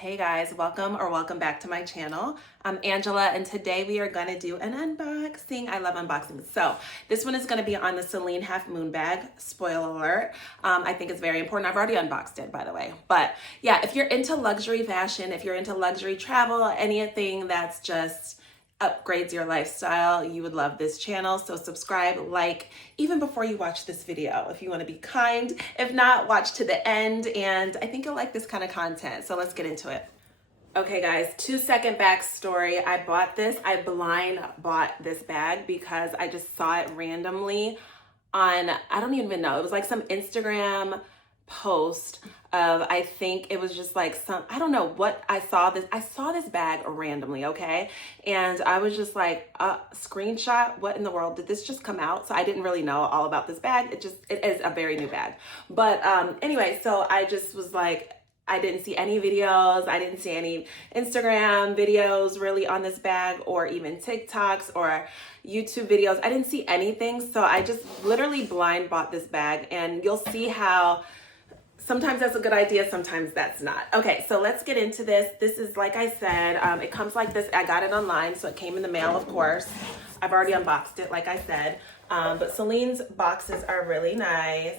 Hey guys, welcome back to my channel. I'm Angela and today we are gonna do an unboxing. I love unboxings. So this one is gonna be on the Celine Half Moon Bag, spoiler alert. I think it's very important. I've already unboxed it, by the way. But yeah, if you're into luxury fashion, if you're into luxury travel, anything that's just upgrades your lifestyle, you would love this channel. So subscribe, like, even before you watch this video, if you want to be kind. If not, watch to the end, and I think you'll like this kind of content. So let's get into it. Okay guys, 2-second backstory. I blind bought this bag because I just saw it randomly on, I don't even know, it was like some Instagram post of, I think it was just like some, I don't know what I saw this bag randomly, okay? And I was just like, screenshot, what in the world, did this just come out? So I didn't really know all about this bag. It is a very new bag. But anyway, so I just was like, I didn't see any videos. I didn't see any Instagram videos really on this bag, or even TikToks or YouTube videos. I didn't see anything. So I just literally blind bought this bag, and you'll see how sometimes that's a good idea, sometimes that's not. Okay, so let's get into this. This is, like I said, it comes like this. I got it online, so it came in the mail, of course. I've already unboxed it, like I said. But Celine's boxes are really nice.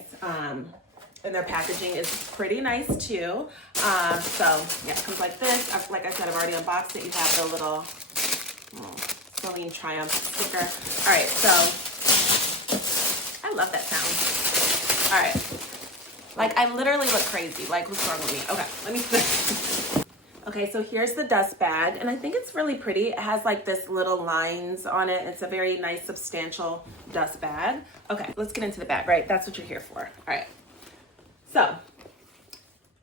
And their packaging is pretty nice too. So yeah, it comes like this. Like I said, I've already unboxed it. You have the little Celine Triumph sticker. All right, so I love that sound. All right. Like, I literally look crazy. Like, what's wrong with me? Okay, let me finish. Okay, so here's the dust bag, and I think it's really pretty. It has like this little lines on it. It's a very nice, substantial dust bag. Okay, let's get into the bag, right? That's what you're here for. All right. So,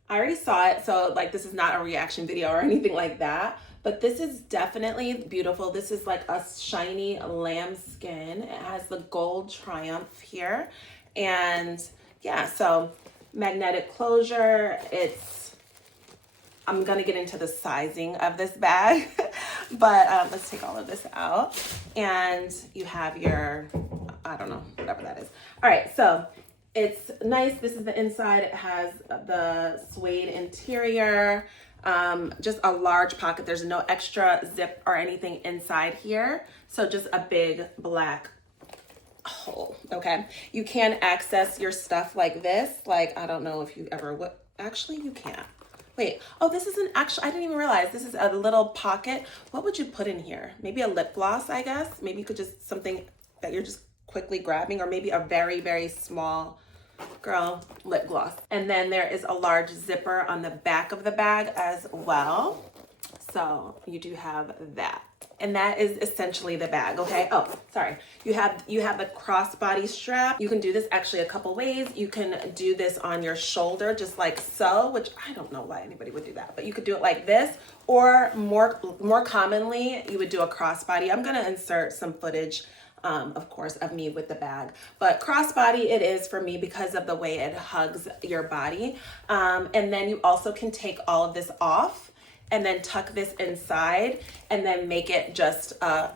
I already saw it, so like this is not a reaction video or anything like that, but this is definitely beautiful. This is like a shiny lambskin. It has the gold Triumph here, and yeah, so magnetic closure. I'm gonna get into the sizing of this bag, but let's take all of this out, and you have your, I don't know, whatever that is. All right, so it's nice. This is the inside. It has the suede interior, just a large pocket. There's no extra zip or anything inside here. So just a big black hole, okay? You can access your stuff like this. Like, I don't know if you ever would. Actually, you can't. Wait, oh, this is an actual, I didn't even realize this is a little pocket. What would you put in here? Maybe a lip gloss, I guess. Maybe you could just, something that you're just quickly grabbing, or maybe a very, very small, girl, lip gloss. And then there is a large zipper on the back of the bag as well. So you do have that. And that is essentially the bag, okay? Oh, sorry. You have the crossbody strap. You can do this actually a couple ways. You can do this on your shoulder, just like so, which I don't know why anybody would do that, but you could do it like this, or more commonly, you would do a crossbody. I'm gonna insert some footage, of course, of me with the bag, but crossbody it is for me because of the way it hugs your body. And then you also can take all of this off and then tuck this inside and then make it just a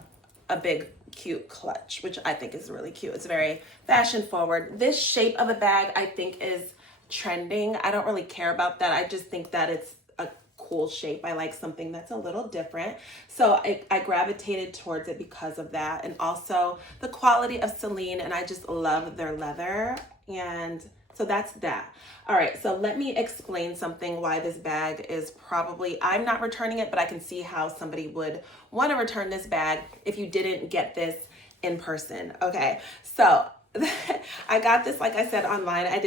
big cute clutch, which I think is really cute. It's very fashion forward. This shape of a bag I think is trending. I don't really care about that. I just think that it's a cool shape. I like something that's a little different. So I gravitated towards it because of that, and also the quality of Celine, and I just love their leather. And so that's that. All right, so let me explain something why this bag is probably, I'm not returning it, but I can see how somebody would want to return this bag if you didn't get this in person. Okay, so I got this, like I said, online. I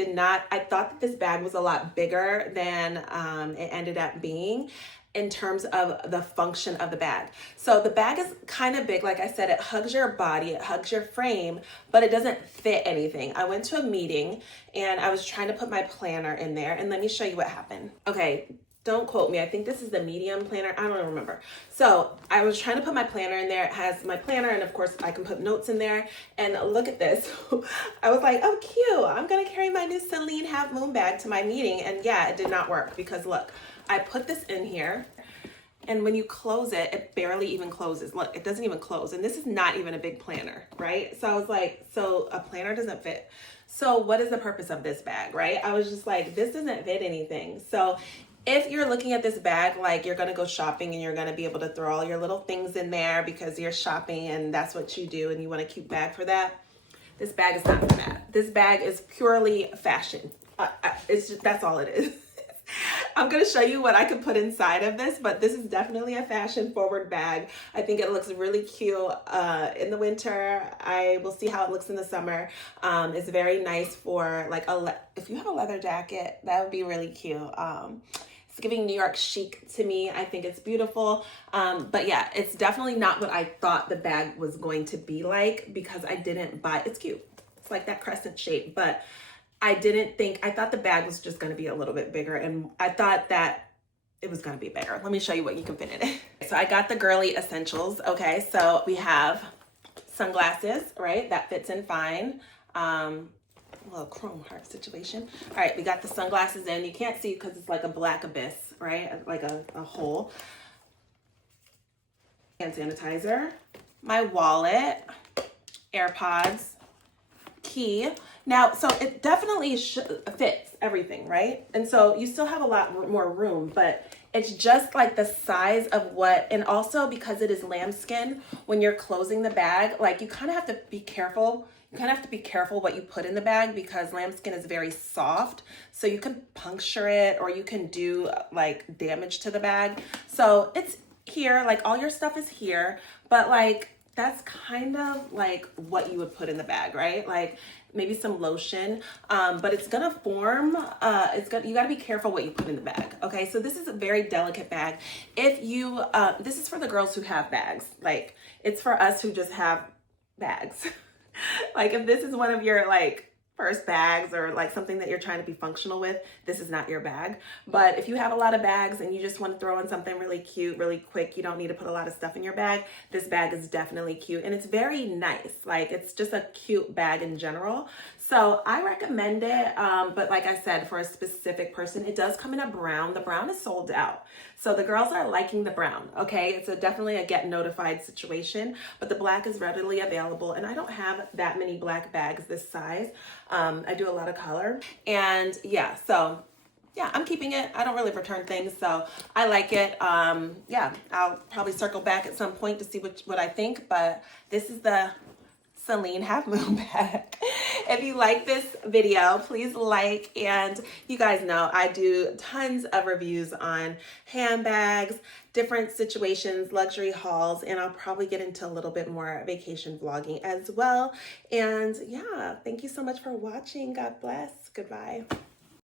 thought that this bag was a lot bigger than it ended up being in terms of the function of the bag. So the bag is kind of big. Like I said, it hugs your body, it hugs your frame, but it doesn't fit anything. I went to a meeting and I was trying to put my planner in there, and let me show you what happened. Okay, don't quote me. I think this is the medium planner. I don't remember. So I was trying to put my planner in there. It has my planner, and of course I can put notes in there. And look at this. I was like, oh, cute. I'm gonna carry my new Celine Half Moon Bag to my meeting. And yeah, it did not work because look, I put this in here, and when you close it, it barely even closes. Look, it doesn't even close. And this is not even a big planner, right? So I was like, so a planner doesn't fit. So what is the purpose of this bag, right? I was just like, this doesn't fit anything. So if you're looking at this bag like you're gonna go shopping and you're gonna be able to throw all your little things in there because you're shopping and that's what you do and you want a cute bag for that, this bag is not for that. This bag is purely fashion. It's just, that's all it is. I'm going to show you what I could put inside of this, but this is definitely a fashion forward bag. I think it looks really cute in the winter. I will see how it looks in the summer. It's very nice for like if you have a leather jacket, that would be really cute. It's giving New York chic to me. I think it's beautiful. But yeah, it's definitely not what I thought the bag was going to be like because I didn't buy, it's cute. It's like that crescent shape, but I thought the bag was just going to be a little bit bigger, and I thought that it was going to be bigger. Let me show you what you can fit in it. So I got the girly essentials. Okay, so we have sunglasses, right? That fits in fine. A little chrome heart situation. All right, we got the sunglasses in. You can't see because it's like a black abyss, right? Like a hole. Hand sanitizer, my wallet, AirPods, key. Now, so it definitely fits everything, right? And so you still have a lot more room, but it's just like the size of what, and also because it is lambskin, when you're closing the bag, like you kind of have to be careful. You kind of have to be careful what you put in the bag because lambskin is very soft. So you can puncture it or you can do like damage to the bag. So it's here, like all your stuff is here, but like, that's kind of like what you would put in the bag, right? Like maybe some lotion, but it's gonna form, you gotta be careful what you put in the bag, okay? So this is a very delicate bag. If you, this is for the girls who have bags. Like it's for us who just have bags. Like if this is one of your like first bags or like something that you're trying to be functional with, this is not your bag. But if you have a lot of bags and you just want to throw in something really cute, really quick, you don't need to put a lot of stuff in your bag, this bag is definitely cute and it's very nice. Like it's just a cute bag in general. So I recommend it, but like I said, for a specific person, it does come in a brown. The brown is sold out. So the girls are liking the brown, okay? It's definitely a get notified situation, but the black is readily available and I don't have that many black bags this size. I do a lot of color and yeah, so yeah, I'm keeping it. I don't really return things, so I like it. Yeah, I'll probably circle back at some point to see what I think, but this is the Celine Half Moon Bag. If you like this video, please like, and you guys know I do tons of reviews on handbags, different situations, luxury hauls, and I'll probably get into a little bit more vacation vlogging as well. And yeah, thank you so much for watching. God bless. Goodbye.